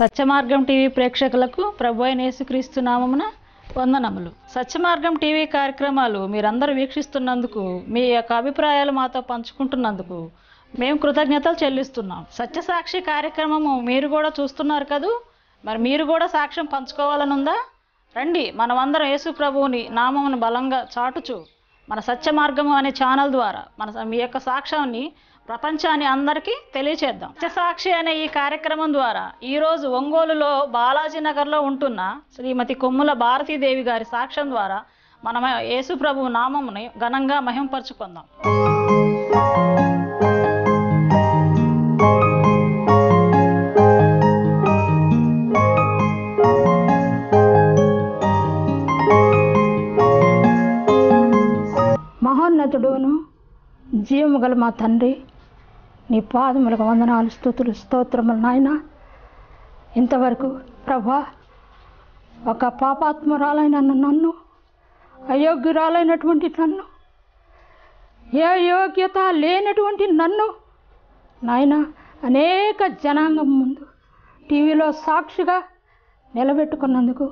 సత్యమార్గం TV ప్రేక్షకులకు ప్రభు అయిన యేసుక్రీస్తు నామమున వందనములు. సత్యమార్గం టీవీ కార్యక్రమాలు మీరందరూ వీక్షిస్తున్నందుకు, మీ యొక్క అభిప్రాయాలు మాతో పంచుకుంటున్నందుకు మేము కృతజ్ఞతలు చెల్లిస్తున్నాం. సత్యసాక్షి కార్యక్రమము మీరు కూడా చూస్తున్నారు కదూ, మరి మీరు కూడా సాక్ష్యం పంచుకోవాలనుందా? రండి, మనమందరం యేసు ప్రభువుని నామమును బలంగా చాటుచు మన సత్యమార్గము అనే ఛానల్ ద్వారా మీ యొక్క సాక్ష్యాన్ని ప్రపంచాన్ని అందరికీ తెలియచేద్దాం. సత్యసాక్షి అనే ఈ కార్యక్రమం ద్వారా ఈరోజు ఒంగోలులో బాలాజీ నగర్లో ఉంటున్న శ్రీమతి కొమ్ముల భారతీదేవి గారి సాక్ష్యం ద్వారా మనం యేసు ప్రభువు నామముని ఘనంగా మహింపరచుకుందాం. మహోన్నతుడును జీవము గల మా తండ్రి, నీ పాదములకు వందనాలు, స్తుతులు, స్తోత్రములు నాయన. ఇంతవరకు ప్రభా, ఒక పాపాత్మురాలైన నన్ను, అయోగ్యురాలైనటువంటి నన్ను, ఏ యోగ్యత లేనటువంటి నన్ను నాయన అనేక జనాంగం ముందు టీవీలో సాక్షిగా నిలబెట్టుకున్నందుకు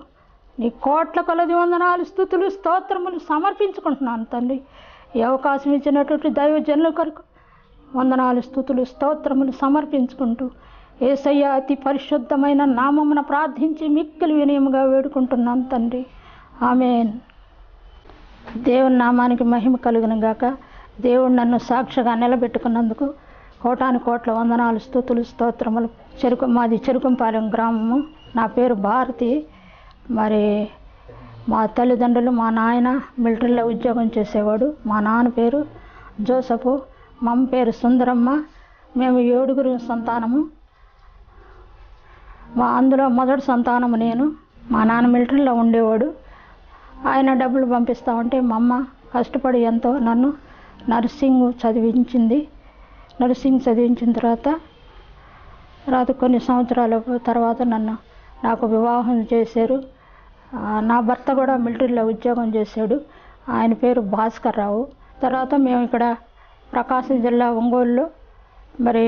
నీ కోట్ల కొలది వందనాలు, స్తుతులు, స్తోత్రములు సమర్పించుకుంటున్నాను తండ్రి. ఈ అవకాశం ఇచ్చినటువంటి దైవజనుల కొరకు వందనాలు, స్తుతులు, స్తోత్రములు సమర్పించుకుంటూ యేసయ్య అతి పరిశుద్ధమైన నామమున ప్రార్థించి మిక్కిలి వినయముగా వేడుకుంటున్నాను తండ్రి. ఆమేన్. దేవుని నామానికి మహిమ కలుగును గాక. దేవుడు నన్ను సాక్షిగా నిలబెట్టుకున్నందుకు కోటాను కోట్ల వందనాలు, స్తుతులు, స్తోత్రములు. మాది చెరుకంపాలెం గ్రామము. నా పేరు భారతి. మరి మా తల్లిదండ్రులు, మా నాయన మిలిటరీలో ఉద్యోగం చేసేవాడు. మా నాన్న పేరు జోసఫు, మా అమ్మ పేరు సుందరమ్మ. మేము 7 సంతానము. అందులో మొదటి సంతానము నేను. మా నాన్న మిలిటరీలో ఉండేవాడు. ఆయన డబ్బులు పంపిస్తామంటే మా అమ్మ కష్టపడి ఎంతో నన్ను నర్సింగ్ చదివించింది. నర్సింగ్ చదివించిన తర్వాత కొన్ని సంవత్సరాల తర్వాత నాకు వివాహం చేశారు. నా భర్త కూడా మిలిటరీలో ఉద్యోగం చేశాడు. ఆయన పేరు భాస్కర్ రావు. తర్వాత మేము ఇక్కడ ప్రకాశం జిల్లా ఒంగోలులో మరి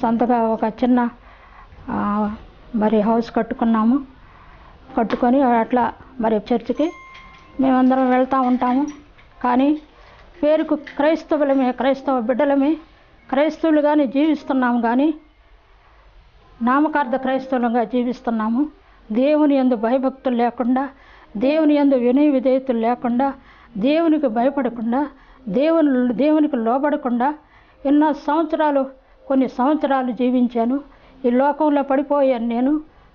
సొంతగా ఒక చిన్న హౌస్ కట్టుకొని అట్లా మరి చర్చికి మేమందరం వెళ్తూ ఉంటాము. కానీ పేరుకు క్రైస్తవ బిడ్డలమే, క్రైస్తవులుగానే జీవిస్తున్నాము. కానీ నామకార్థ క్రైస్తవులుగా జీవిస్తున్నాము. దేవుని యందు భయభక్తులు లేకుండా, దేవుని యందు వినయ విధేయతలు లేకుండా, దేవునికి భయపడకుండా, దేవునికి లోబడకుండా కొన్ని సంవత్సరాలు జీవించాను. ఈ లోకంలో పడిపోయాను నేను.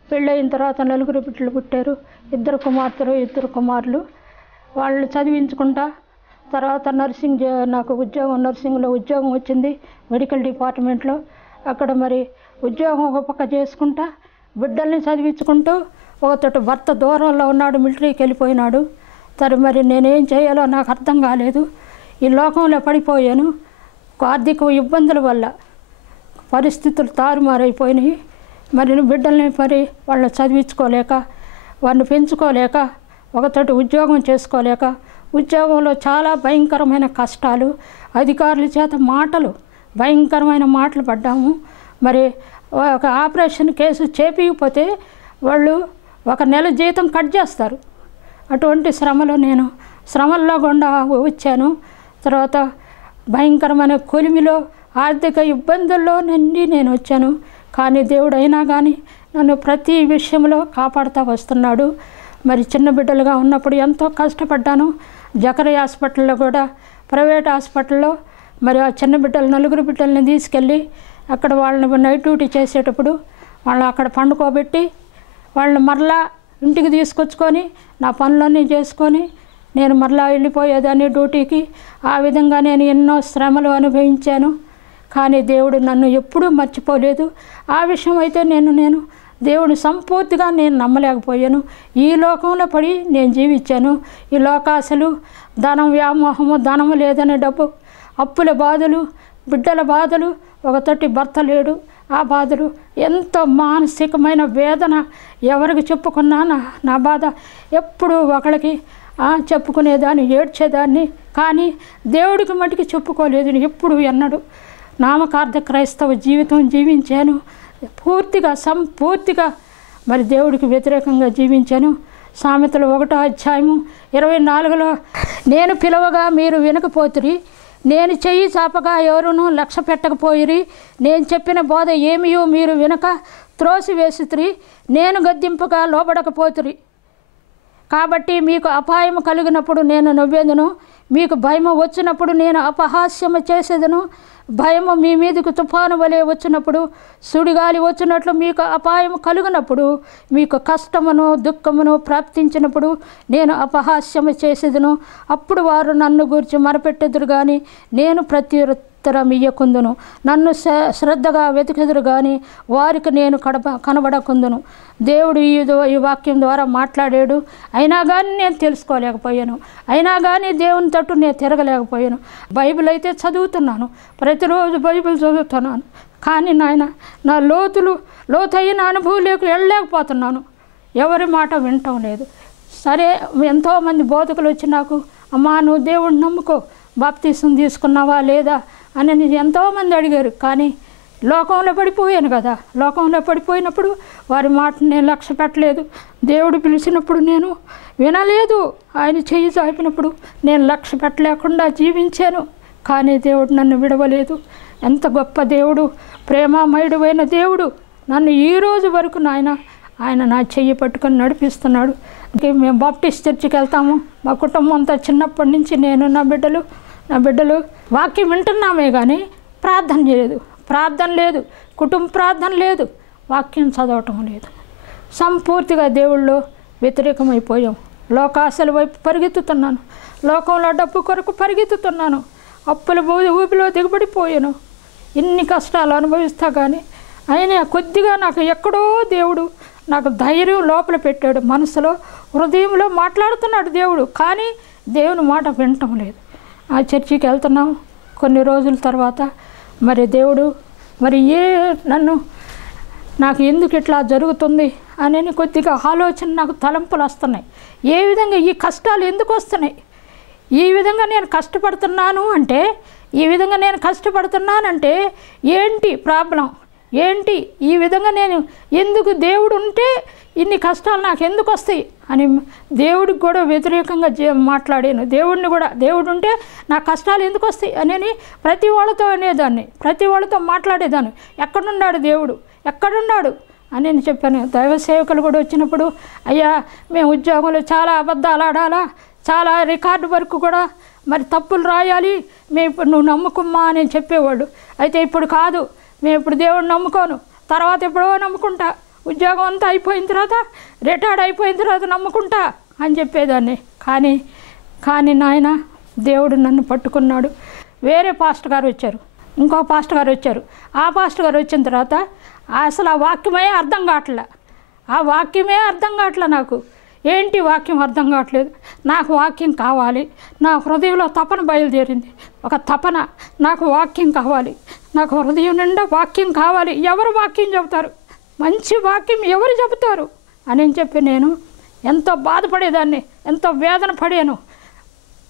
పెళ్ళయిన తర్వాత 4 బిడ్డలు పుట్టారు. 2 కుమార్తెలు, 2 కుమారులు. వాళ్ళు చదివించుకుంటా తర్వాత నాకు నర్సింగ్లో ఉద్యోగం వచ్చింది, మెడికల్ డిపార్ట్మెంట్లో. అక్కడ మరి ఉద్యోగం ఒక పక్క చేసుకుంటా, బిడ్డల్ని చదివించుకుంటూ, ఒకతోటి భర్త దూరంలో ఉన్నాడు, మిలిటరీకి వెళ్ళిపోయినాడు. మరి నేనేం చేయాలో నాకు అర్థం కాలేదు. ఈ లోకంలో పడిపోయాను. ఆర్థిక ఇబ్బందుల వల్ల పరిస్థితులు తారుమారైపోయినాయి. మరి బిడ్డల్ని వాళ్ళని చదివించుకోలేక, వారిని పెంచుకోలేక, ఒకతోటి ఉద్యోగం చేసుకోలేక, ఉద్యోగంలో చాలా భయంకరమైన కష్టాలు, అధికారుల చేత భయంకరమైన మాటలు పడ్డాము. మరి ఒక ఆపరేషన్ కేసు చేపిపోతే వాళ్ళు 1 నెల జీతం కట్ చేస్తారు. అటువంటి శ్రమల్లో గుండా వచ్చాను. తర్వాత భయంకరమైన కొలిమిలో ఆర్థిక ఇబ్బందుల్లో నుండి నేను వచ్చాను. కానీ దేవుడు అయినా కానీ నన్ను ప్రతి విషయంలో కాపాడుతూ వస్తున్నాడు. మరి చిన్న బిడ్డలుగా ఉన్నప్పుడు ఎంతో కష్టపడ్డాను. జకరయ్య హాస్పిటల్లో కూడా, ప్రైవేట్ హాస్పిటల్లో మరి ఆ చిన్న బిడ్డలు 4 బిడ్డలని తీసుకెళ్ళి అక్కడ వాళ్ళని నైట్ డ్యూటీ చేసేటప్పుడు వాళ్ళు అక్కడ పండుకోబెట్టి వాళ్ళని మరలా ఇంటికి తీసుకొచ్చుకొని నా పనులన్నీ చేసుకొని నేను మరలా వెళ్ళిపోయేదాన్ని డ్యూటీకి. ఆ విధంగా నేను ఎన్నో శ్రమలు అనుభవించాను. కానీ దేవుడు నన్ను ఎప్పుడూ మర్చిపోలేదు. ఆ విషయం అయితే నేను దేవుడిని సంపూర్తిగా నమ్మలేకపోయాను. ఈ లోకంలో పడి నేను జీవించాను. ఈ లోకాశలు, ధనం వ్యామోహము, ధనము లేదనే డబ్బు, అప్పుల బాధలు, బిడ్డల బాధలు, ఒకతోటి భర్త లేడు, ఆ బాధలు, ఎంతో మానసికమైన వేదన. ఎవరికి చెప్పుకున్నా నా బాధ ఎప్పుడు ఒకరికి చెప్పుకునేదాన్ని, ఏడ్చేదాన్ని. కానీ దేవుడికి మటుకు చెప్పుకోలేదు ఎప్పుడు ఎన్నడు. నామకార్థ క్రైస్తవ జీవితం జీవించాను. పూర్తిగా సంపూర్తిగా మరి దేవుడికి వ్యతిరేకంగా జీవించాను. సామెతలు 1వ అధ్యాయము 24లో నేను పిలవగా మీరు వినకపోతిరి, నేను చెయ్యి చాపగా ఎవరునూ లక్ష్య పెట్టకపోయిరి, నేను చెప్పిన బోధ ఏమియో మీరు వినక త్రోసివేసితిరి, నేను గద్దింపగా లోబడకపోతిరి. కాబట్టి మీకు అపాయము కలిగినప్పుడు నేను నవ్వేదను, మీకు భయము వచ్చినప్పుడు నేను అపహాస్యము చేసేదను. భయము మీ మీదకు తుఫాను వలె వచ్చినప్పుడు, సుడిగాలి వచ్చినట్లు మీకు అపాయము కలిగినప్పుడు, మీకు కష్టమును దుఃఖమును ప్రాప్తించినప్పుడు నేను అపహాస్యము చేసేదను. అప్పుడు వారు నన్ను గూర్చి మొరపెట్టెదరు కానీ నేను ప్రత్యుత్తరం ఇయ్యకుందును. నన్ను శ్రద్ధగా వెతికెదరు కానీ వారికి నేను కనబడకుందును. దేవుడు ఈ వాక్యం ద్వారా మాట్లాడాడు. అయినా కానీ నేను తెలుసుకోలేకపోయాను, అయినా కానీ దేవుని తట్టు నేను తిరగలేకపోయాను. బైబిల్ అయితే చదువుతున్నాను, ప్రతిరోజు బైబిల్ చదువుతున్నాను, కానీ నాయన నా లోతైన అనుభవంలోకి వెళ్ళలేకపోతున్నాను. ఎవరి మాట వినటం లేదు. సరే, ఎంతోమంది బోధకులు వచ్చి నాకు, అమ్మా నువ్వు దేవుడిని నమ్ముకో, బాప్తీసం తీసుకున్నావా లేదా అని ఎంతోమంది అడిగారు. కానీ లోకంలో పడిపోయాను కదా, లోకంలో పడిపోయినప్పుడు వారి మాటను నేను లక్ష్య పెట్టలేదు. దేవుడు పిలిచినప్పుడు నేను వినలేదు, ఆయన చెయ్యి చాపినప్పుడు నేను లక్ష్య పెట్టలేకుండా జీవించాను. కానీ దేవుడు నన్ను విడవలేదు. ఎంత గొప్ప దేవుడు, ప్రేమామయుడైన దేవుడు నన్ను ఈ రోజు వరకు ఆయన నా చెయ్యి పట్టుకొని నడిపిస్తున్నాడు. మేము బాప్టిస్ట్ చర్చికి వెళ్తాము. మా కుటుంబం అంతా చిన్నప్పటి నుంచి నేను నా బిడ్డలు వాక్యం వింటున్నామే కానీ ప్రార్థన లేదు, కుటుంబ ప్రార్థన లేదు, వాక్యం చదవటం లేదు. సంపూర్తిగా దేవుళ్ళో వ్యతిరేకమైపోయాం. లోకాశల వైపు పరిగెత్తుతున్నాను, లోకంలో డబ్బు కొరకు పరిగెత్తుతున్నాను, అప్పుల ఊపిలో దిగబడిపోయాను. ఇన్ని కష్టాలు అనుభవిస్తా కానీ అయినా కొద్దిగా నాకు ఎక్కడో దేవుడు నాకు ధైర్యం లోపల పెట్టాడు. మనసులో హృదయంలో మాట్లాడుతున్నాడు దేవుడు, కానీ దేవుని మాట వినటం లేదు. ఆ చర్చికి వెళ్తున్నాం. కొన్ని రోజుల తర్వాత మరి దేవుడు నాకు ఎందుకు ఇట్లా జరుగుతుంది అని కొద్దిగా ఆలోచన, నాకు తలంపులు వస్తున్నాయి. ఏ విధంగా ఈ కష్టాలు ఎందుకు వస్తున్నాయి, ఈ విధంగా నేను కష్టపడుతున్నానంటే ఏంటి ప్రాబ్లం ఏంటి, ఈ విధంగా నేను ఎందుకు, దేవుడు ఉంటే ఇన్ని కష్టాలు నాకు ఎందుకు వస్తాయి అని దేవుడికి కూడా వ్యతిరేకంగా మాట్లాడాను. దేవుడు ఉంటే నా కష్టాలు ఎందుకు వస్తాయి అని ప్రతి వాళ్ళతో అనేదాన్ని, ప్రతి వాళ్ళతో మాట్లాడేదాన్ని. ఎక్కడున్నాడు దేవుడు, ఎక్కడున్నాడు అని చెప్పాను. దైవ సేవకులు కూడా వచ్చినప్పుడు, అయ్యా మేము ఉద్యోగంలో చాలా అబద్ధాలు ఆడాలా, చాలా రికార్డు వరకు కూడా మరి తప్పులు రాయాలి, మేము ఇప్పుడు నువ్వు నమ్ముకుమ్మా అని చెప్పేవాడు. అయితే ఇప్పుడు కాదు, మేము ఇప్పుడు దేవుడిని నమ్ముకోను, తర్వాత ఎప్పుడో నమ్ముకుంటా, ఉద్యోగం అంతా అయిపోయిన తర్వాత, రిటైర్డ్ అయిపోయిన తర్వాత నమ్ముకుంటా అని చెప్పేదాన్ని. కానీ నాయన దేవుడు నన్ను పట్టుకున్నాడు. వేరే పాస్టర్ గారు వచ్చారు, ఇంకో పాస్టర్ గారు వచ్చారు. ఆ పాస్టర్ గారు వచ్చిన తర్వాత అసలు ఆ వాక్యమే అర్థం కావట్లే నాకు. ఏంటి వాక్యం అర్థం కావట్లేదు, నాకు వాక్యం కావాలి. నా హృదయంలో తపన బయలుదేరింది, ఒక తపన, నాకు వాక్యం కావాలి, నాకు హృదయం నిండా వాక్యం కావాలి. ఎవరు వాక్యం చెబుతారు, మంచి వాక్యం ఎవరు చెబుతారు అని చెప్పి నేను ఎంతో బాధపడేదాన్ని, ఎంతో వేదన పడాను,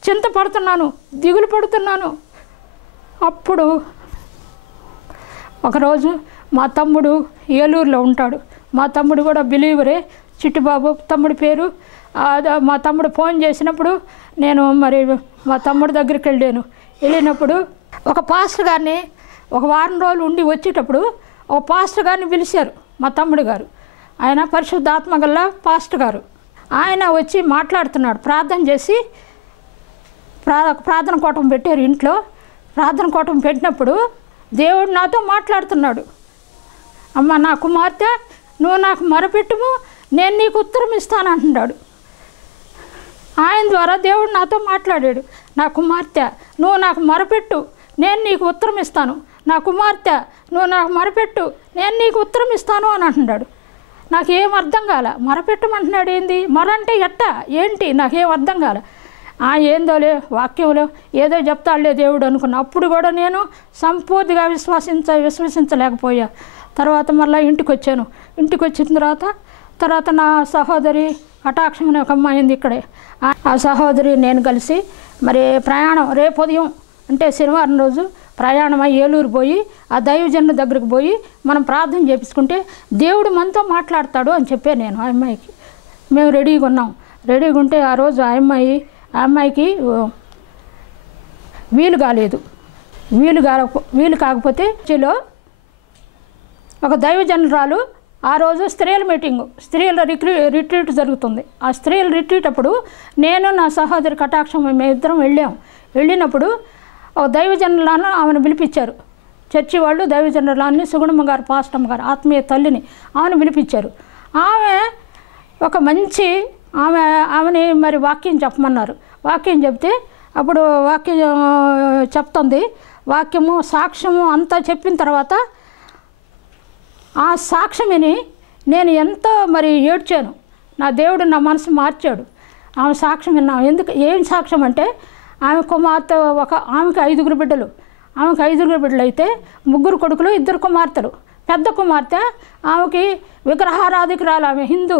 చింతపడుతున్నాను, దిగులు పడుతున్నాను. అప్పుడు ఒకరోజు మా తమ్ముడు ఏలూరులో ఉంటాడు, మా తమ్ముడు కూడా బిలీవరే, చిట్టుబాబు తమ్ముడి పేరు. మా తమ్ముడు ఫోన్ చేసినప్పుడు నేను మరి మా తమ్ముడి దగ్గరికి వెళ్ళినప్పుడు ఒక పాస్టర్ గారిని, ఒక వారం రోజులు ఉండి వచ్చేటప్పుడు ఒక పాస్టర్ గారిని పిలిచారు మా తమ్ముడు గారు. ఆయన పరిశుద్ధాత్మ గల పాస్టర్ గారు. ఆయన వచ్చి మాట్లాడుతున్నాడు, ప్రార్థన చేసి ప్రార్థన కూటం పెట్టారు ఇంట్లో. ప్రార్థన కూటం పెట్టినప్పుడు దేవుడు నాతో మాట్లాడుతున్నాడు. అమ్మ నా కుమార్తె, నువ్వు నాకు మొరపెట్టుము, నేను నీకు ఉత్తరం ఇస్తానంటున్నాడు. ఆయన ద్వారా దేవుడు నాతో మాట్లాడాడు. నా కుమార్తె, నువ్వు నాకు మొరపెట్టు, నేను నీకు ఉత్తరం ఇస్తాను. నా కుమార్తె, నువ్వు నాకు మొరపెట్టు, నేను నీకు ఉత్తరం ఇస్తాను అని అంటున్నాడు. నాకేం అర్థం కాల. మొరపెట్టమంటున్నాడు ఏంది, మొరంటే ఎట్టా ఏంటి, నాకేం అర్థం కాల. ఏందోలే వాక్యంలో ఏదో చెప్తాడులే దేవుడు అనుకున్నా. అప్పుడు కూడా నేను సంపూర్తిగా విశ్వసించలేకపోయా. తర్వాత మళ్ళీ ఇంటికి వచ్చాను. ఇంటికి వచ్చిన తర్వాత నా సహోదరి కటాక్షం అనే ఒక అమ్మాయి ఉంది ఇక్కడే. ఆ సహోదరి నేను కలిసి మరి ప్రయాణం రేపు ఉదయం అంటే శనివారం రోజు ప్రయాణమై ఏలూరు పోయి ఆ దైవజనుల దగ్గరికి పోయి మనం ప్రార్థన చేపించుకుంటే దేవుడు మనతో మాట్లాడతాడు అని చెప్పాను నేను ఆ అమ్మాయికి. మేము రెడీగా ఉన్నాం. రెడీగా ఉంటే ఆ రోజు ఆ అమ్మాయికి వీలు కాలేదు. వీలు కాకపోతే చలో ఒక దైవజనురాలు ఆ రోజు స్త్రీల మీటింగు, స్త్రీల రిట్రీట్ జరుగుతుంది. ఆ స్త్రీల రిట్రీట్ అప్పుడు నేను నా సహోదరి కటాక్షం మేమిద్దరం వెళ్ళినప్పుడు ఒక దైవజనులను ఆమెను పిలిపించారు. చర్చి వాళ్ళు దైవజనురాన్ని సుగుణమ్మ గారు, పాస్టమ్మ గారు, ఆత్మీయ తల్లిని ఆమెను పిలిపించారు. ఆమె ఒక మంచి ఆమెని మరి వాక్యం చెప్పమన్నారు. వాక్యం చెప్తే అప్పుడు వాక్యం చెప్తుంది. వాక్యము సాక్ష్యము అంతా చెప్పిన తర్వాత ఆ సాక్ష్యమిని నేను ఎంతో మరి ఏడ్చాను. నా దేవుడు నా మనసు మార్చాడు. ఆమె సాక్ష్యం విన్నాం. ఏం సాక్ష్యం అంటే ఆమె కుమార్తె ఆమెకి 5 బిడ్డలు. ఆమెకి 5 బిడ్డలు అయితే 3 కొడుకులు 2 కుమార్తెలు. పెద్ద కుమార్తె ఆమెకి విగ్రహారాధికురాలు. ఆమె హిందూ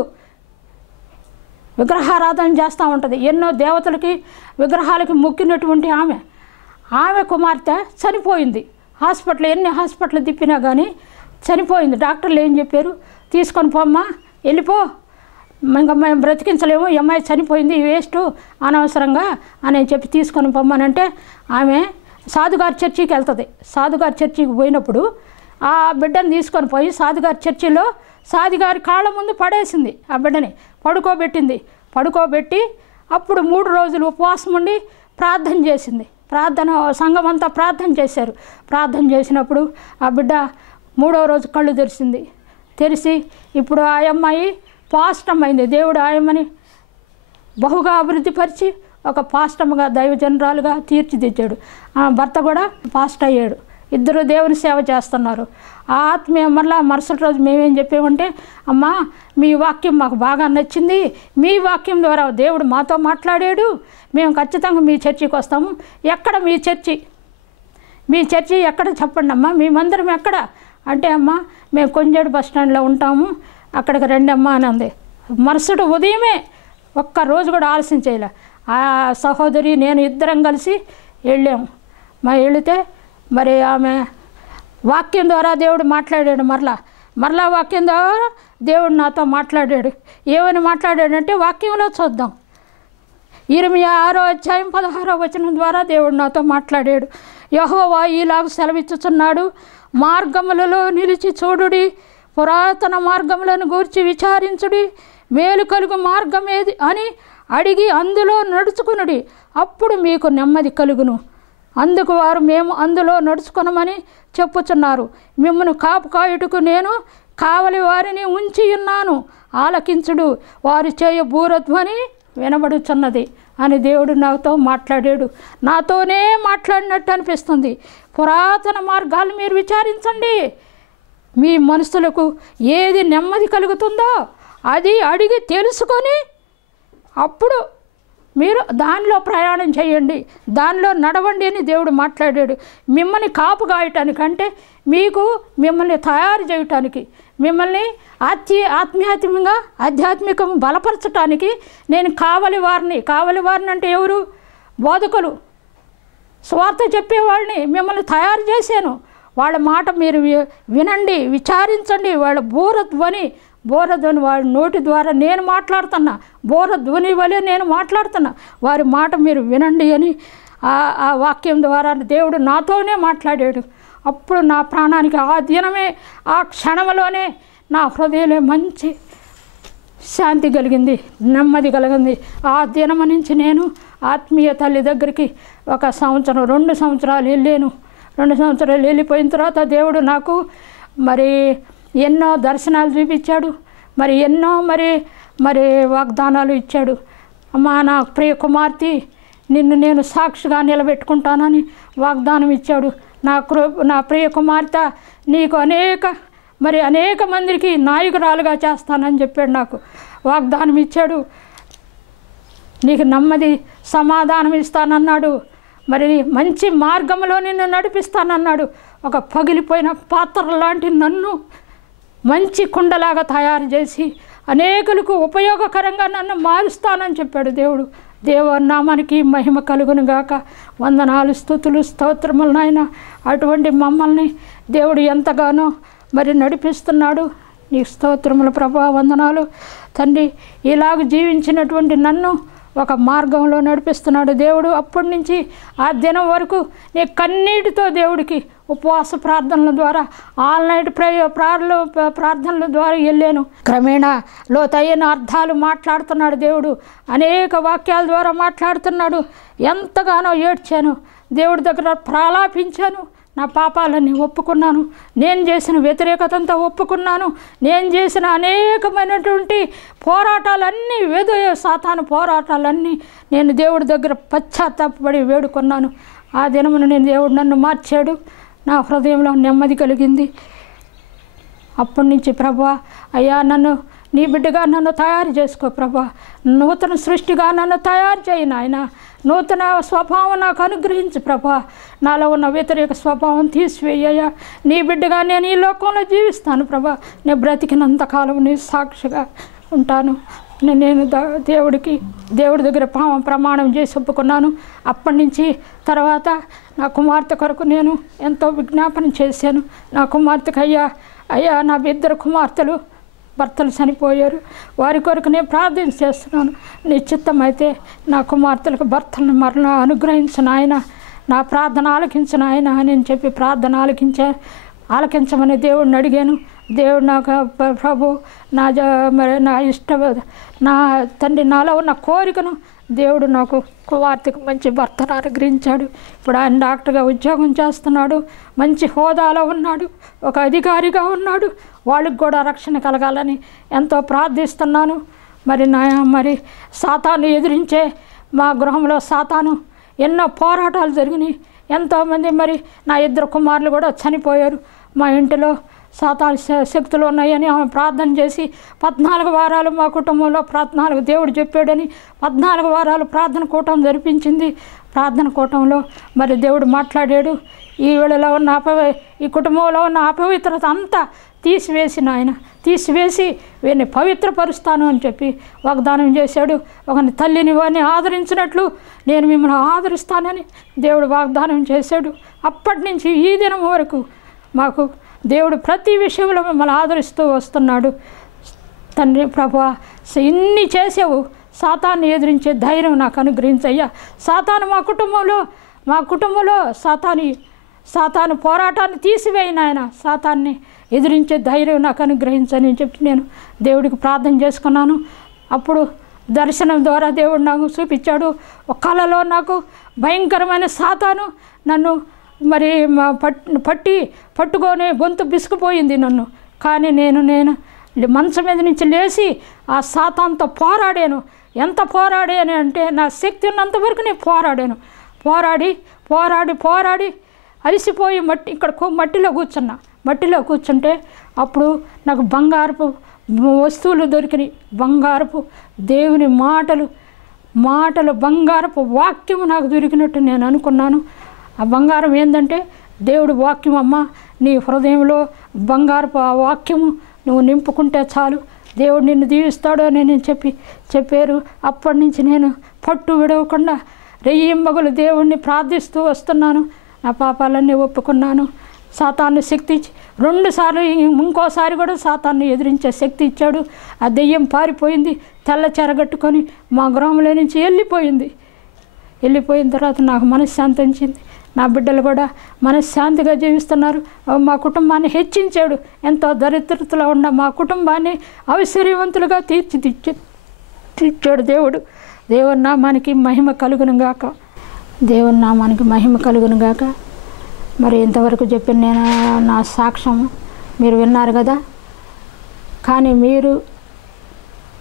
విగ్రహారాధన చేస్తూ ఉంటుంది. ఎన్నో దేవతలకి విగ్రహాలకి మొక్కినటువంటి ఆమె కుమార్తె చనిపోయింది. ఎన్ని హాస్పిటల్ తిప్పినా కానీ చనిపోయింది. డాక్టర్లు ఏం చెప్పారు, తీసుకొని పోమ్మా, వెళ్ళిపో, ఇంకా మేము బ్రతికించలేము, ఈ అమ్మాయి చనిపోయింది, వేస్ట్, అనవసరంగా అని చెప్పి తీసుకొని పొమ్మనంటే ఆమె సాధుగారి చర్చికి వెళ్తుంది. సాధుగారి చర్చికి పోయినప్పుడు ఆ బిడ్డను తీసుకొని పోయి సాధుగారి చర్చిలో సాధుగారి కాళ్ళ ముందు పడేసింది. ఆ బిడ్డని పడుకోబెట్టి అప్పుడు 3 రోజులు ఉపవాసం ఉండి ప్రార్థన చేసింది. సంఘం అంతా ప్రార్థన చేశారు. ప్రార్థన చేసినప్పుడు ఆ బిడ్డ 3వ రోజు కళ్ళు తెరిచి ఇప్పుడు ఆ అమ్మాయి పాస్టమ్ అయింది. దేవుడు ఆ అమ్మని బహుగా అభివృద్ధిపరిచి ఒక పాస్టమ్గా దైవజనరాలుగా తీర్చిదిద్దాడు. భర్త కూడా పాస్ట్ అయ్యాడు. ఇద్దరు దేవుని సేవ చేస్తున్నారు. ఆ ఆత్మీయ మరుసటి రోజు మేమేం చెప్పామంటే, అమ్మా మీ వాక్యం మాకు బాగా నచ్చింది, మీ వాక్యం ద్వారా దేవుడు మాతో మాట్లాడాడు, మేము ఖచ్చితంగా మీ చర్చికి వస్తాము. ఎక్కడ మీ చర్చి ఎక్కడ చెప్పండి అమ్మా, మేమందరం ఎక్కడ అంటే, అమ్మ మేము కొంజేడు బస్ స్టాండ్లో ఉంటాము, అక్కడికి రండి అమ్మ అని అంది. మరుసటి ఉదయమే ఒక్కరోజు కూడా ఆలస్యం చేయలే. ఆ సహోదరి నేను ఇద్దరం కలిసి వెళ్ళాము. వెళితే మరి ఆమె వాక్యం ద్వారా దేవుడు మాట్లాడాడు. మరలా వాక్యం ద్వారా దేవుడు నాతో మాట్లాడాడు. ఏమని మాట్లాడాడంటే వాక్యంలో చూద్దాం. ఇర్మియా 6వ అధ్యాయం 16వ వచనం ద్వారా దేవుడు నాతో మాట్లాడాడు. యెహోవా ఈలాగ సెలవిచ్చుచున్నాడు, మార్గములలో నిలిచి చూడుడి, పురాతన మార్గములను గూర్చి విచారించుడి, మేలు కలుగు మార్గం ఏది అని అడిగి అందులో నడుచుకునుడి, అప్పుడు మీకు నెమ్మది కలుగును. అందుకు వారు మేము అందులో నడుచుకునమని చెప్పుచున్నారు. మిమ్మల్ని కాపు కాయుటకు నేను కావలి వారిని ఉంచి ఉన్నాను, ఆలకించుడు, వారు చేయ బూరధ్వని వినబడుచున్నది అని దేవుడు నాతో మాట్లాడాడు. నాతోనే మాట్లాడినట్టు అనిపిస్తుంది. పురాతన మార్గాలు మీరు విచారించండి, మీ మనసులకు ఏది నెమ్మది కలుగుతుందో అది అడిగి తెలుసుకొని అప్పుడు మీరు దానిలో ప్రయాణం చేయండి, దానిలో నడవండి అని దేవుడు మాట్లాడాడు. మిమ్మల్ని కాపు కాయటానికంటే మిమ్మల్ని తయారు చేయటానికి, మిమ్మల్ని ఆధ్యాత్మికం బలపరచటానికి నేను కావలి వారిని అంటే ఎవరు? బోధకులు, స్వార్థ చెప్పేవాళ్ళని మిమ్మల్ని తయారు చేశాను. వాళ్ళ మాట మీరు వినండి, విచారించండి. వాళ్ళ బోరధ్వని వాడి నోటి ద్వారా నేను మాట్లాడుతున్నా, బోరధ్వని వలె నేను మాట్లాడుతున్నా, వారి మాట మీరు వినండి అని ఆ వాక్యం ద్వారా దేవుడు నాతోనే మాట్లాడాడు. అప్పుడు నా ప్రాణానికి ఆ దినమే, ఆ క్షణంలోనే నా హృదయంలో మంచి శాంతి కలిగింది, నెమ్మది కలిగింది. ఆ దినం నుంచి నేను ఆత్మీయ తల్లి దగ్గరికి 1 సంవత్సరం 2 సంవత్సరాలు వెళ్ళాను. 2 సంవత్సరాలు వెళ్ళిపోయిన తర్వాత దేవుడు నాకు మరి ఎన్నో దర్శనాలు చూపించాడు, మరి ఎన్నో మరి వాగ్దానాలు ఇచ్చాడు. అమ్మా నా ప్రియ కుమార్తె, నిన్ను నేను సాక్షిగా నిలబెట్టుకుంటానని వాగ్దానం ఇచ్చాడు. నా ప్రియ కుమార్తె నీకు అనేక మందికి నాయకురాలుగా చేస్తానని చెప్పాడు. నాకు వాగ్దానం ఇచ్చాడు. నీకు నెమ్మది సమాధానం ఇస్తానన్నాడు. మరి మంచి మార్గంలో నిన్ను నడిపిస్తానన్నాడు. ఒక పగిలిపోయిన పాత్ర లాంటి నన్ను మంచి కుండలాగా తయారు చేసి అనేకులకు ఉపయోగకరంగా నన్ను మారుస్తానని చెప్పాడు దేవుడు. దేవుని నామానికి మహిమ కలుగును గాక. వందనాలు, స్తుతులు, స్తోత్రములు నాయన. అటువంటి మమ్మల్ని దేవుడు ఎంతగానో మరి నడిపిస్తున్నాడు. నీ స్తోత్రములు ప్రభా, వందనాలు తండ్రి. ఇలాగ జీవించినటువంటి నన్ను ఒక మార్గంలో నడిపిస్తున్నాడు దేవుడు. అప్పటి నుంచి ఆ దినం వరకు నీ కన్నీటితో దేవుడికి ఉపవాస ప్రార్థనల ద్వారా, ఆల్ నైట్ ప్రార్థనల ద్వారా వెళ్ళాను. క్రమేణా లోతైన అర్థాలు మాట్లాడుతున్నాడు దేవుడు. అనేక వాక్యాల ద్వారా మాట్లాడుతున్నాడు. ఎంతగానో ఏడ్చాను, దేవుడి దగ్గర ప్రాలాపించాను. నా పాపాలన్నీ ఒప్పుకున్నాను. నేను చేసిన వ్యతిరేకతంతా ఒప్పుకున్నాను. నేను చేసిన అనేకమైనటువంటి పోరాటాలన్నీ, సాతాను పోరాటాలన్నీ నేను దేవుడి దగ్గర పశ్చాత్తాపడి వేడుకున్నాను. ఆ దినమున నేను దేవుడు నన్ను మార్చాడు. నా హృదయంలో నెమ్మది కలిగింది. అప్పటి నుంచి ప్రభా, అయ్యా నన్ను నీ బిడ్డగా నన్ను తయారు చేసుకో ప్రభా. నూతన సృష్టిగా నన్ను తయారు చేయి నాయన. నూతన స్వభావం నాకు అనుగ్రహించు ప్రభా. నాలో ఉన్న వ్యతిరేక స్వభావం తీసివేయ్యా. నీ బిడ్డగా నేను ఈ లోకంలో జీవిస్తాను ప్రభా. నేను బ్రతికినంతకాలం నీ సాక్షిగా ఉంటాను. నేను దేవుడి దగ్గర ప్రమాణం చేసి ఒప్పుకున్నాను. అప్పటి నుంచి తర్వాత నా కుమార్తె కొరకు నేను ఎంతో విజ్ఞాపన చేశాను. నా కుమార్తెకు అయ్యా నా ఇద్దరు కుమార్తెలు భర్తలు చనిపోయారు. వారి కొరకు నేను ప్రార్థన చేస్తున్నాను. నీ చిత్తమైతే నా కుమార్తెలకు భర్తలను మరణ అనుగ్రహించిన ఆయన, నా ప్రార్థన ఆలకించిన ఆయన అని చెప్పి ప్రార్థన ఆలకించమని దేవుడిని అడిగాను. దేవుడు నాకు ప్రభు నా నా తండ్రి నాలో ఉన్న కోరికను దేవుడు నాకు కుమార్తెకు మంచి భర్తను అనుగ్రహించాడు. ఇప్పుడు ఆయన డాక్టర్గా ఉద్యోగం చేస్తున్నాడు. మంచి హోదాలో ఉన్నాడు. ఒక అధికారిగా ఉన్నాడు. వాళ్ళకి కూడా రక్షణ కలగాలని ఎంతో ప్రార్థిస్తున్నాను. మరి సాతాను ఎదిరించే మా గృహంలో సాతాను ఎన్నో పోరాటాలు జరిగినాయి. ఎంతోమంది మరి నా ఇద్దరు కుమారులు కూడా చనిపోయారు. మా ఇంటిలో సాతాను శక్తులు ఉన్నాయని ఆమె ప్రార్థన చేసి 14 వారాలు మా కుటుంబంలో దేవుడు చెప్పాడని 14 వారాలు ప్రార్థన కూటం జరిపించింది. ప్రార్థన కూటంలో మరి దేవుడు మాట్లాడాడు. ఈ వేళలో ఉన్న ఈ కుటుంబంలో ఉన్న అపవిత్రత అంతా తీసివేసి వీరిని పవిత్రపరుస్తాను అని చెప్పి వాగ్దానం చేశాడు. ఒకని తల్లిని వారిని ఆదరించినట్లు నేను మిమ్మల్ని ఆదరిస్తానని దేవుడు వాగ్దానం చేశాడు. అప్పటి నుంచి ఈ దినం వరకు మాకు దేవుడు ప్రతి విషయంలో మిమ్మల్ని ఆదరిస్తూ వస్తున్నాడు. తండ్రి ప్రభువా, ఇన్ని చేసావు, సాతాన్ని ఎదిరించే ధైర్యం నాకు అనుగ్రహించయ్యా. సాతాను మా కుటుంబంలో సాతాను పోరాటాన్ని తీసివేయను ఆయన. సాతాన్ని ఎదిరించే ధైర్యం నాకు అనుగ్రహించని చెప్పి నేను దేవుడికి ప్రార్థన చేసుకున్నాను. అప్పుడు దర్శనం ద్వారా దేవుడు నాకు చూపించాడు. ఒక కళలో నాకు భయంకరమైన సాతాను నన్ను మరి పట్టుకొని గొంతు బిసుకుపోయింది నన్ను. కానీ నేను మంచం మీద నుంచి లేచి ఆ సాతాన్తో పోరాడాను. ఎంత పోరాడాను అంటే నా శక్తి ఉన్నంత వరకు నేను పోరాడాను. పోరాడి అలసిపోయి మట్టిలో కూర్చుంటే అప్పుడు నాకు బంగారపు వస్తువులు దొరికినాయి. బంగారపు దేవుని మాటలు బంగారపు వాక్యము నాకు దొరికినట్టు నేను అనుకున్నాను. ఆ బంగారం ఏంటంటే దేవుడు వాక్యం. అమ్మ, నీ హృదయంలో బంగారపు ఆ వాక్యము నువ్వు నింపుకుంటే చాలు, దేవుడు నిన్ను దీవిస్తాడు అని చెప్పారు. అప్పటి నుంచి నేను పట్టు విడవకుండా రెయ్యింబగలు దేవుణ్ణి ప్రార్థిస్తూ వస్తున్నాను. నా పాపాలన్నీ ఒప్పుకున్నాను. సాతాను శక్తి 2 సార్లు, ఇంకోసారి కూడా సాతాన్ని ఎదిరించే శక్తి ఇచ్చాడు. ఆ దెయ్యం పారిపోయింది. తెల్ల చెరగట్టుకొని మా గ్రామంలో నుంచి వెళ్ళిపోయిన తర్వాత నాకు మనశ్శాంతి వచ్చింది. నా బిడ్డలు కూడా మనశ్శాంతిగా జీవిస్తున్నారు. మా కుటుంబాన్ని హెచ్చించాడు. ఎంతో దరిద్రతలో ఉన్న మా కుటుంబాన్ని ఐశ్వర్యవంతులుగా తీర్చాడు దేవుడు. దేవుని నామానికి మహిమ కలుగును గాక. మరి ఇంతవరకు చెప్పిన నేను నా సాక్ష్యం మీరు విన్నారు కదా. కానీ మీరు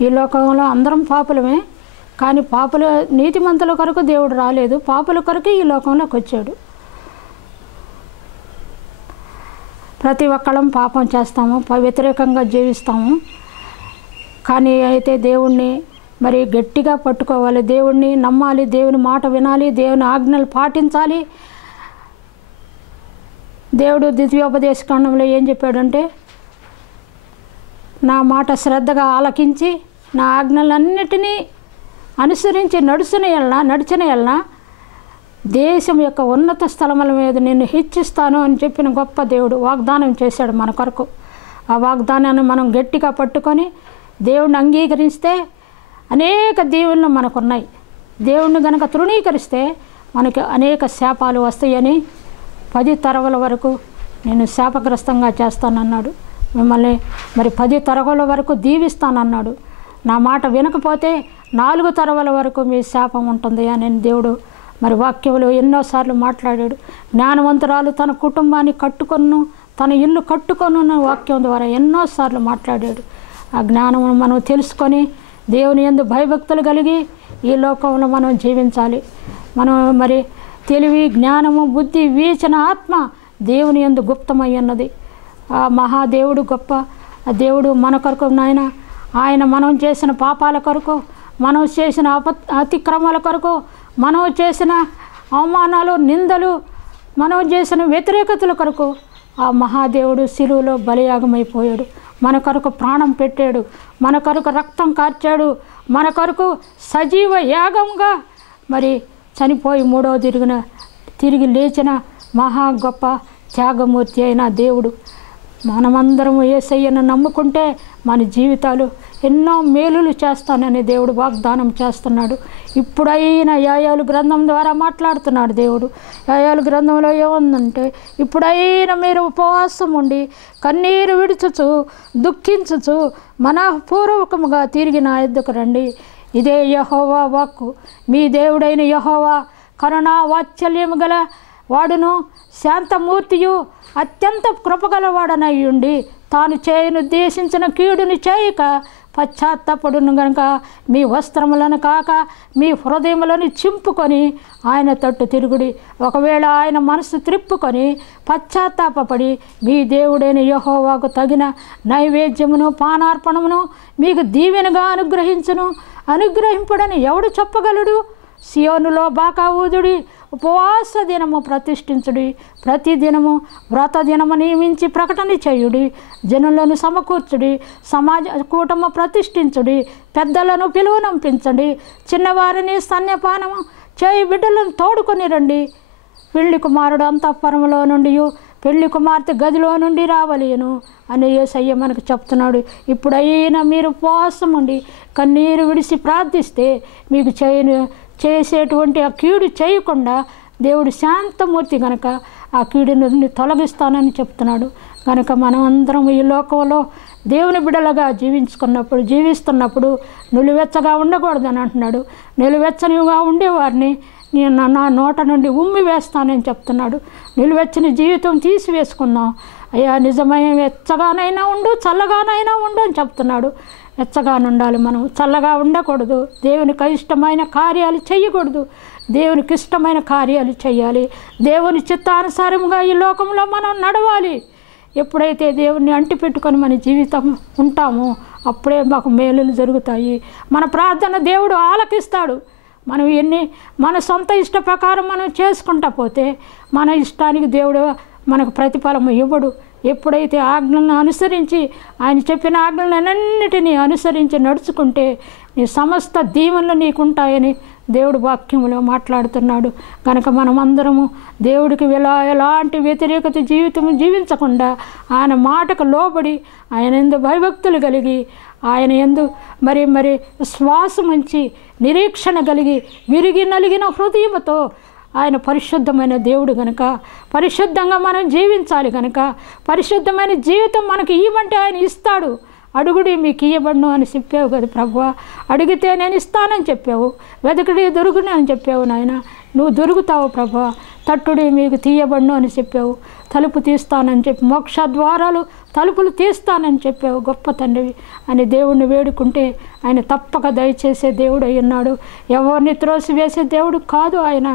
ఈ లోకంలో అందరం పాపులమే. కానీ నీతిమంతుల కొరకు దేవుడు రాలేదు, పాపుల కొరకే ఈ లోకంలోకి వచ్చాడు. ప్రతి ఒక్కళ్ళం పాపం చేస్తాము, వ్యతిరేకంగా జీవిస్తాము. కానీ అయితే దేవుణ్ణి మరి గట్టిగా పట్టుకోవాలి, దేవుణ్ణి నమ్మాలి, దేవుని మాట వినాలి, దేవుని ఆజ్ఞలు పాటించాలి. దేవుడు ద్వితీయోపదేశకాండంలో ఏం చెప్పాడంటే, నా మాట శ్రద్ధగా ఆలకించి నా ఆజ్ఞలన్నిటినీ అనుసరించి నడిచిన ఎల్లా దేశం యొక్క ఉన్నత స్థలముల మీద నిన్ను హెచ్చిస్తాను అని చెప్పిన గొప్ప దేవుడు వాగ్దానం చేశాడు మన కొరకు. ఆ వాగ్దానాన్ని మనం గట్టిగా పట్టుకొని దేవుణ్ణి అంగీకరిస్తే అనేక దీవెనలు మనకున్నాయి. దేవుణ్ణి గనక తృణీకరిస్తే మనకి అనేక శాపాలు వస్తాయని 10 తరముల వరకు నేను శాపగ్రస్తంగా చేస్తానన్నాడు. మిమ్మల్ని మరి 10 తరముల వరకు దీవిస్తానన్నాడు. నా మాట వినకపోతే 4 తరముల వరకు మీ శాపం ఉంటుంది అని దేవుడు మరి వాక్యంలో ఎన్నోసార్లు మాట్లాడాడు. జ్ఞానవంతురాలు తన కుటుంబాన్ని కట్టుకొను, తన ఇల్లు కట్టుకొను వాక్యం ద్వారా ఎన్నోసార్లు మాట్లాడాడు. ఆ జ్ఞానమును మనం తెలుసుకొని దేవుని యందు భయభక్తులు కలిగి ఈ లోకంలో మనం జీవించాలి. మనం మరి తెలివి, జ్ఞానము, బుద్ధి, వివేచన, ఆత్మ దేవుని యందు గుప్తమై ఉన్నది. ఆ మహాదేవుడు గొప్ప దేవుడు మన కొరకు నాయన. ఆయన మనం చేసిన పాపాల కొరకు, మనం చేసిన అతిక్రమాల కొరకు, మనం చేసిన అవమానాలు, నిందలు, మనం చేసిన వ్యతిరేకతల కొరకు ఆ మహాదేవుడు శిలువలో బలియాగమైపోయాడు. మన కొరకు ప్రాణం పెట్టాడు, మన కొరకు రక్తం కార్చాడు, మన కొరకు సజీవ యాగంగా మరి చనిపోయి 3వ తిరిగి లేచిన మహా గొప్ప త్యాగమూర్తి అయిన దేవుడు. మనమందరం యేసయ్యను నమ్ముకుంటే మన జీవితాలు ఎన్నో మేలులు చేస్తానని దేవుడు వాగ్దానం చేస్తున్నాడు. ఇప్పుడైనా యాయాలు గ్రంథం ద్వారా మాట్లాడుతున్నాడు దేవుడు. యాయాలు గ్రంథంలో ఏముందంటే, ఇప్పుడైనా మీరు ఉపవాసం ఉండి కన్నీరు విడుచుచు దుఃఖించుచు మనఃపూర్వకముగా తిరిగి నా యొద్దకు రండి. ఇదే యెహోవా వాక్కు. మీ దేవుడైన యెహోవా కరుణా వాత్సల్యము గల వాడును, శాంతమూర్తియు, అత్యంత కృపగలవాడనై ఉండి తాను చేయనుద్దేశించిన కీడుని చేయక పశ్చాత్తాపడును గనుక మీ వస్త్రములను కాక మీ హృదయములను చింపుకొని ఆయన తట్టు తిరుగుడి. ఒకవేళ ఆయన మనసు త్రిప్పుకొని పశ్చాత్తాపడి మీ దేవుడైన యెహోవాకు తగిన నైవేద్యమును పానార్పణమును మీకు దీవెనగా అనుగ్రహింపుడని ఎవడు చెప్పగలడు? సియోనులో బాకా ఊదుడి, ఉపవాస దినము ప్రతిష్ఠించుడి, ప్రతిదినము వ్రత దినము నియమించి ప్రకటన చేయుడి, జనులను సమకూర్చుడి, సమాజ కూటము ప్రతిష్ఠించుడి, పెద్దలను పిలువనంపించండి, చిన్నవారిని స్తన్యపానము చేయి బిడ్డలను తోడుకొని రండి. పెళ్లి కుమారుడు అంతఃపురములో నుండి పెళ్లి కుమార్తె గదిలో నుండి రావలేను అని యేసయ్య మనకు చెప్తున్నాడు. ఇప్పుడైనా మీరు ఉపవాసం ఉండి కన్నీరు విడిచి ప్రార్థిస్తే మీకు చేసేటువంటి ఆ కీడు చేయకుండా దేవుడు శాంతమూర్తి కనుక ఆ కీడుని తొలగిస్తానని చెప్తున్నాడు. కనుక మనం అందరం ఈ లోకంలో దేవుని బిడ్డలుగా జీవిస్తున్నప్పుడు నిలువెచ్చగా ఉండకూడదని అంటున్నాడు. నిలువెచ్చనిగా ఉండేవారిని నేను నా నోట నుండి ఉమ్మి వేస్తానని చెప్తున్నాడు. నిలువెచ్చని జీవితం తీసివేసుకుందాం. అయ్యా నిజమైన వెచ్చగానైనా ఉండు, చల్లగానైనా ఉండు అని చెప్తున్నాడు. వెచ్చగానే ఉండాలి, మనం చల్లగా ఉండకూడదు. దేవునికి ఇష్టమైన కార్యాలు చేయకూడదు, దేవునికి ఇష్టమైన కార్యాలు చేయాలి. దేవుని చిత్తానుసారంగా ఈ లోకంలో మనం నడవాలి. ఎప్పుడైతే దేవుణ్ణి అంటిపెట్టుకొని మన జీవితం ఉంటామో అప్పుడే మాకు మేలులు జరుగుతాయి. మన ప్రార్థన దేవుడు ఆలకిస్తాడు. మనం మన సొంత ఇష్ట ప్రకారం మనం చేసుకుంటా పోతే మన ఇష్టానికి దేవుడు మనకు ప్రతిఫలం ఇవ్వడు. ఎప్పుడైతే ఆజ్ఞలను అనుసరించి ఆయన చెప్పిన ఆజ్ఞలన్నిటినీ అనుసరించి నడుచుకుంటే నీ సమస్త దీవెనలు నీకుంటాయని దేవుడు వాక్యంలో మాట్లాడుతున్నాడు. కనుక మనమందరము దేవుడికి ఎలాంటి వ్యతిరేకత జీవించకుండా ఆయన మాటకు లోబడి ఆయన యందు భయభక్తులు కలిగి ఆయన యందు మరి శ్వాసం ఉంచి నిరీక్షణ కలిగి విరిగి నలిగిన హృదయముతో ఆయన పరిశుద్ధమైన దేవుడు కనుక పరిశుద్ధంగా మనం జీవించాలి. కనుక పరిశుద్ధమైన జీవితం మనకి ఇవ్వమంటే ఆయన ఇస్తాడు. అడుగుడి మీకు ఇయ్యబడును అని చెప్పావు కదా ప్రభువా. అడిగితే నేను ఇస్తానని చెప్పావు, వెతకడి దొరుకుని అని చెప్పావు నాయన. నువ్వు దొరుకుతావు ప్రభువా. తట్టుడి మీకు తీయబడును అని చెప్పావు, తలుపు తీస్తానని చెప్పి మోక్ష ద్వారాలు తలుపులు తీస్తానని చెప్పావు గొప్ప తండ్రివి అని దేవుడిని వేడుకుంటే ఆయన తప్పక దయచేసే దేవుడు అయి ఉన్నాడు. ఎవరిని త్రోసివేసే దేవుడు కాదు ఆయన,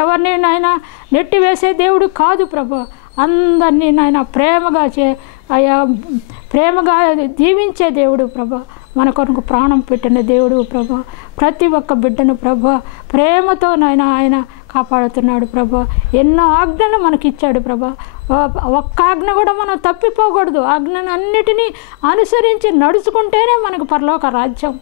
ఎవరిని నాయన నెట్టివేసే దేవుడు కాదు ప్రభు. అందరినీ నాయన ప్రేమగా దీవించే దేవుడు ప్రభా. మన కొరకు ప్రాణం పెట్టిన దేవుడు ప్రభా. ప్రతి ఒక్క బిడ్డను ప్రభా ప్రేమతో నాయన ఆయన కాపాడుతున్నాడు ప్రభా. ఎన్నో ఆజ్ఞలు మనకిచ్చాడు ప్రభా. ఒక్క ఆజ్ఞ కూడా మనం తప్పిపోకూడదు. ఆజ్ఞను అన్నిటినీ అనుసరించి నడుచుకుంటేనే మనకు పరలోక రాజ్యం.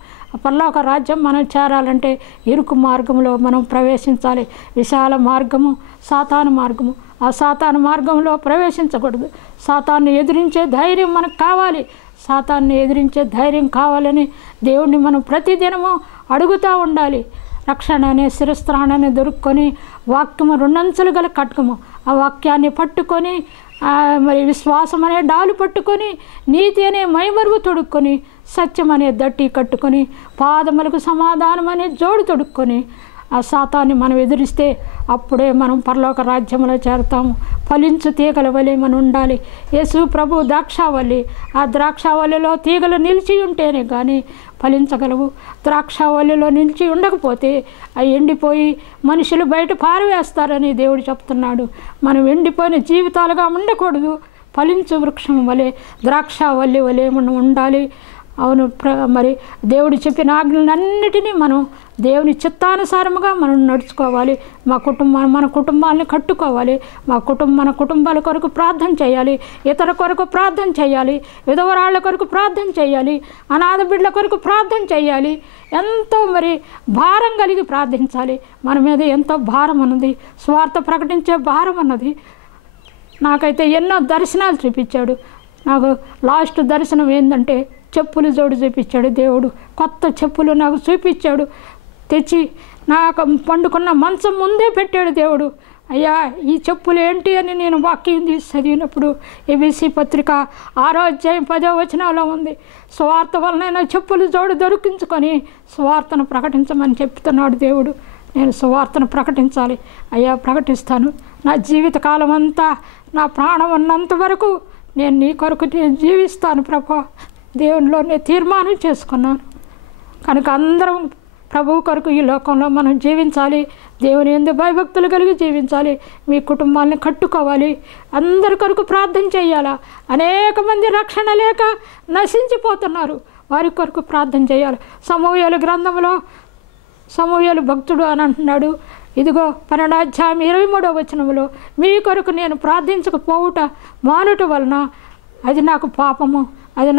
పరలోక రాజ్యం మనం చేరాలంటే ఇరుకు మార్గంలో మనం ప్రవేశించాలి. విశాల మార్గము సాతాను మార్గము. ఆ సాతాను మార్గంలో ప్రవేశించకూడదు. సాతాన్ని ఎదిరించే ధైర్యం మనకు కావాలి. సాతాన్ని ఎదిరించే ధైర్యం కావాలని దేవుణ్ణి మనం ప్రతిదినము అడుగుతూ ఉండాలి. రక్షణ అనే శిరస్త్రాణాన్ని దొరుకుని వాక్యము రెండంచులు గల కట్కము, ఆ వాక్యాన్ని పట్టుకొని మరి విశ్వాసం అనే డాలు పట్టుకొని నీతి అనే మైమరువు తొడుక్కొని సత్యం అనే దట్టి కట్టుకొని పాదములకు సమాధానం అనే జోడు తొడుక్కొని ఆ శాతాన్ని మనం ఎదిరిస్తే అప్పుడే మనం పరలోక రాజ్యంలో చేరుతాము. ఫలించు తీగల వలె మనం ఉండాలి. యేసు ప్రభు ద్రాక్షావల్లి. ఆ ద్రాక్షావల్లిలో తీగలు నిలిచి ఉంటేనే కానీ ఫలించగలవు. ద్రాక్షావల్లిలో నిలిచి ఉండకపోతే అవి ఎండిపోయి మనుషులు బయట పారవేస్తారని దేవుడు చెప్తున్నాడు. మనం ఎండిపోయిన జీవితాలుగా ఉండకూడదు. ఫలించు వృక్షం వలె ద్రాక్షావల్లి వలె మనం ఉండాలి. అవును, మరి దేవుడు చెప్పిన ఆజ్ఞలన్నిటినీ మనం దేవుని చిత్తానుసారముగా మనం నడుచుకోవాలి. మన కుటుంబాలను కట్టుకోవాలి. మన కుటుంబాల కొరకు ప్రార్థన చేయాలి. ఇతర కొరకు ప్రార్థన చేయాలి. విధవరాళ్ళ కొరకు ప్రార్థన చేయాలి. అనాథ బిడ్డల కొరకు ప్రార్థన చేయాలి. ఎంతో మరి భారం కలిగి ప్రార్థించాలి. మన మీద ఎంతో భారం ఉన్నది. స్వార్థ ప్రకటించే భారం ఉన్నది. నాకైతే ఎన్నో దర్శనాలు చూపించాడు. నాకు లాస్ట్ దర్శనం ఏంటంటే చెప్పులు జోడు చూపించాడు దేవుడు. కొత్త చెప్పులు నాకు చూపించాడు. తెచ్చి నాకు పండుకున్న మంచం ముందే పెట్టాడు దేవుడు. అయ్యా, ఈ చెప్పులు ఏంటి అని నేను వాక్యం తీసి చదివినప్పుడు ABC పత్రిక 6వ అధ్యాయం 10వ వచనంలో ఉంది. స్వార్థ వలనైనా చెప్పులు జోడు దొరికించుకొని స్వార్థను ప్రకటించమని చెప్తున్నాడు దేవుడు. నేను సువార్తను ప్రకటించాలి. అయ్యా, ప్రకటిస్తాను. నా జీవితకాలం అంతా, నా ప్రాణం ఉన్నంత వరకు నేను నీ కొరకు నేను జీవిస్తాను ప్రభా. దేవునిలో నేను తీర్మానం చేసుకున్నాను కనుక అందరం ప్రభువు కొరకు ఈ లోకంలో మనం జీవించాలి. దేవుని యందు భయభక్తులు కలిగి జీవించాలి. మీ కుటుంబాలను కట్టుకోవాలి. అందరి కొరకు ప్రార్థన చేయాలా. అనేక మంది రక్షణ లేక నశించిపోతున్నారు. వారి కొరకు ప్రార్థన చేయాలి. సమూయేలు గ్రంథంలో సమూయేలు భక్తుడు అని అంటున్నాడు. ఇదిగో 12వ అధ్యాయం 23వ వచనంలో మీ కొరకు నేను ప్రార్థించకపోవుట మానుట వలన అది నాకు పాపము, అది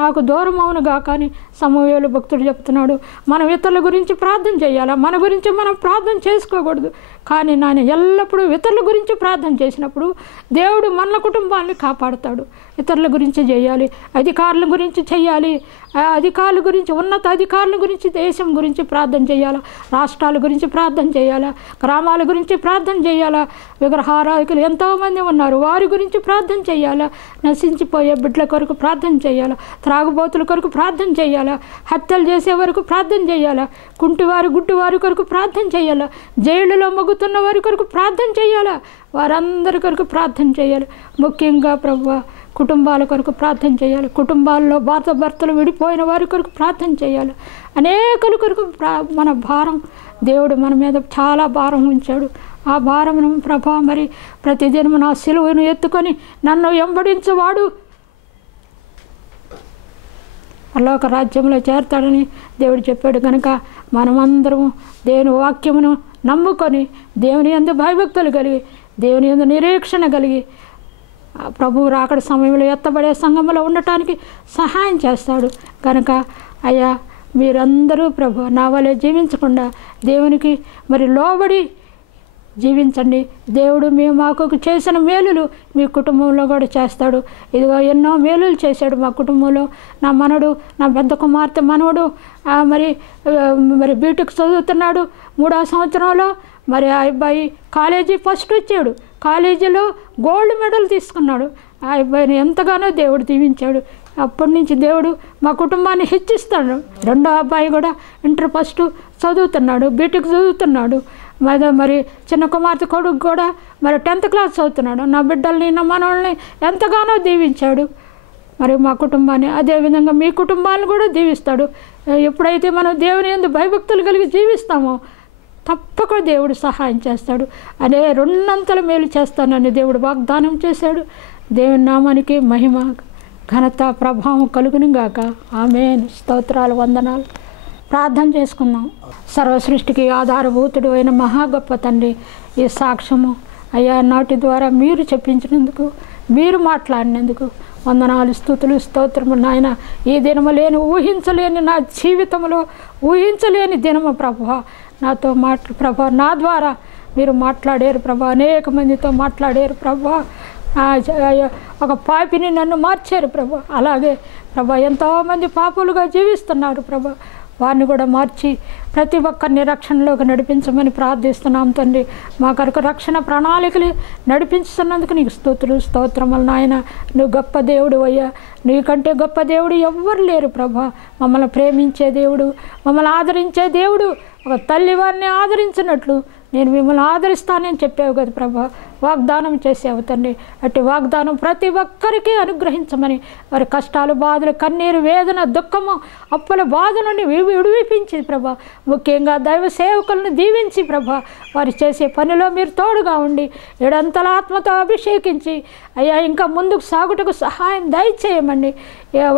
నాకు దూరం అవునుగా. కానీ సమూయేలు భక్తుడు చెప్తున్నాడు, మనం ఇతరుల గురించి ప్రార్థన చేయాలా, మన గురించి మనం ప్రార్థన చేసుకోకూడదు. కానీ నేను ఎల్లప్పుడూ ఇతరుల గురించి ప్రార్థన చేసినప్పుడు దేవుడు మన కుటుంబాన్ని కాపాడుతాడు. ఇతరుల గురించి చేయాలి. అధికారుల గురించి చేయాలి. అధికారుల గురించి, ఉన్నత అధికారుల గురించి, దేశం గురించి ప్రార్థన చేయాలా. రాష్ట్రాల గురించి ప్రార్థన చేయాలా. గ్రామాల గురించి ప్రార్థన చేయాలా. విగ్రహారాధికులు ఎంతోమంది ఉన్నారు, వారి గురించి ప్రార్థన చేయాలా. నశించిపోయే బిడ్డల కొరకు ప్రార్థన చేయాలా. త్రాగుబోతుల కొరకు ప్రార్థన చేయాలా. హత్యలు చేసే వరకు ప్రార్థన చేయాలా. కుంటివారి గుడ్డివారి కొరకు ప్రార్థన చేయాలా. జైలులో మొగుతున్న వారి కొరకు ప్రార్థన చేయాలా. వారందరి కొరకు ప్రార్థన చేయాలి. ముఖ్యంగా ప్రభువా, కుటుంబాల కొరకు ప్రార్థన చేయాలి. కుటుంబాల్లో భర్తలు విడిపోయిన వారి కొరకు ప్రార్థన చేయాలి. అనేకుల కొరకు మన భారం, దేవుడు మన మీద చాలా భారం ఉంచాడు. ఆ భారమును ప్రభా మరి ప్రతిదినం నా సిలువను ఎత్తుకొని నన్ను వెంబడించేవాడు పరలోక రాజ్యంలో చేరతాడని దేవుడు చెప్పాడు. కనుక మనమందరం దేవుని వాక్యమును నమ్ముకొని దేవుని యందు భయభక్తులు కలిగి, దేవుని యందు నిరీక్షణ కలిగి ప్రభువు రాకడ సమయంలో ఎత్తబడే సంఘంలో ఉండటానికి సహాయం చేస్తాడు. కనుక అయ్యా, మీరందరూ ప్రభు నా వలె జీవించకుండా దేవునికి మరి లోబడి జీవించండి. దేవుడు మాకు చేసిన మేలులు మీ కుటుంబంలో కూడా చేస్తాడు. ఇదిగో ఎన్నో మేలులు చేశాడు మా కుటుంబంలో. నా మనవడు, నా పెద్ద కుమార్తె మనవడు మరి బీటెక్ చదువుతున్నాడు. 3వ సంవత్సరంలో మరి ఆ అబ్బాయి కాలేజీ ఫస్ట్ వచ్చాడు. కాలేజీలో గోల్డ్ మెడల్ తీసుకున్నాడు. ఆ అబ్బాయిని ఎంతగానో దేవుడు దీవించాడు. అప్పటి నుంచి దేవుడు మా కుటుంబాన్ని హెచ్చిస్తాడు. 2వ అబ్బాయి కూడా ఇంటర్ ఫస్ట్ చదువుతున్నాడు, బీటెక్ చదువుతున్నాడు. మరి చిన్న కుమార్తె కొడుకు కూడా మరి 10th క్లాస్ చదువుతున్నాడు. నా బిడ్డల్ని, నా మనవల్ని ఎంతగానో దీవించాడు. మరి మా కుటుంబాన్ని అదేవిధంగా మీ కుటుంబాలను కూడా దీవిస్తాడు. ఎప్పుడైతే మనం దేవుని యందు భయభక్తులు కలిగి జీవిస్తామో తప్పక దేవుడు సహాయం చేస్తాడు. అదే 2 మేలు చేస్తానని దేవుడు వాగ్దానం చేశాడు. దేవుని నామానికి మహిమ, ఘనత, ప్రభావం కలుగును గాక. ఆమేన్. స్తోత్రాలు, వందనాలు. ప్రార్థన చేసుకుందాం. సర్వ సృష్టికి ఆధారభూతుడు అయిన మహా గొప్ప తండ్రి, ఈ సాక్ష్యము అయ్యా నాటి ద్వారా మీరు చెప్పించినందుకు, మీరు మాట్లాడినందుకు వందనాలు, స్తుతులు, స్తోత్రము నాయన. ఈ దినము లేని, ఊహించలేని, నా జీవితంలో ఊహించలేని దినము ప్రభువా, నాతో ప్రభా, నా ద్వారా మీరు మాట్లాడారు ప్రభా, అనేక మందితో మాట్లాడారు ప్రభా. ఒక పాపిని నన్ను మార్చారు ప్రభా. అలాగే ప్రభా ఎంతోమంది పాపులుగా జీవిస్తున్నారు ప్రభా, వారిని కూడా మార్చి ప్రతి ఒక్కరిని రక్షణలోకి నడిపించమని ప్రార్థిస్తున్నాం తండ్రి. మా కొరకు రక్షణ ప్రణాళికలు నడిపించుతున్నందుకు నీకు స్తుతులు, స్తోత్రములు నాయన. నువ్వు గొప్ప దేవుడు అయ్యా, నీకంటే గొప్ప దేవుడు ఎవ్వరు లేరు ప్రభా. మమ్మల్ని ప్రేమించే దేవుడు, మమ్మల్ని ఆదరించే దేవుడు. ఒక తల్లి వారిని ఆదరించినట్లు నేను మిమ్మల్ని ఆదరిస్తానని చెప్పావు కదా ప్రభా, వాగ్దానం చేసావు తండ్రి. అట్టి వాగ్దానం ప్రతి ఒక్కరికి అనుగ్రహించమని, వారి కష్టాలు, బాధలు, కన్నీరు, వేదన, దుఃఖము, అప్పుల బాధ నుండి విడిపించి ప్రభా, ముఖ్యంగా దైవ సేవకులను దీవించి ప్రభా, వారు చేసే పనిలో మీరు తోడుగా ఉండి ఏడంతల ఆత్మతో అభిషేకించి అయ్యా ఇంకా ముందుకు సాగుటకు సహాయం దయచేయమని,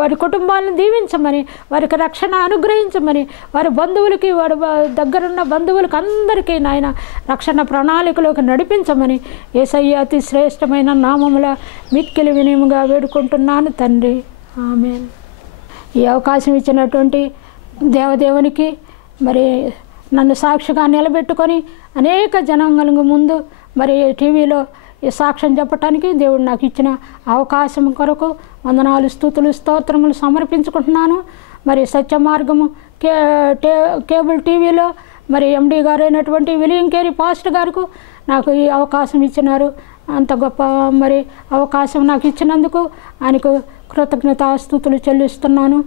వారి కుటుంబాలను దీవించమని, వారికి రక్షణ అనుగ్రహించమని, వారి బంధువులకి, వారి దగ్గరున్న బంధువులకు అందరికీ నాయన రక్షణ ప్రణాళికలోకి నడిపించమని యేసయ్య అతి శ్రేష్టమైన నామముల మిక్కిలి వినయముగా వేడుకుంటున్నాను తండ్రి, ఆమేన్. ఈ అవకాశం ఇచ్చినటువంటి దేవదేవునికి మరి నన్ను సాక్షిగా నిలబెట్టుకొని అనేక జనాంగం ముందు మరి టీవీలో ఈ సాక్ష్యం చెప్పటానికి దేవుడు నాకు ఇచ్చిన అవకాశం కొరకు వందనాలు, స్తుతులు, స్తోత్రములు సమర్పించుకుంటున్నాను. మరి సత్య మార్గము కేబుల్ టీవీలో మరి ఎండి గారు అయినటువంటి విలియం కేరీ పాస్టర్ గారికి నాకు ఈ అవకాశం ఇచ్చినారు. అంత గొప్ప మరి అవకాశం నాకు ఇచ్చినందుకు ఆయనకు కృతజ్ఞతాస్తుతులు చెల్లిస్తున్నాను.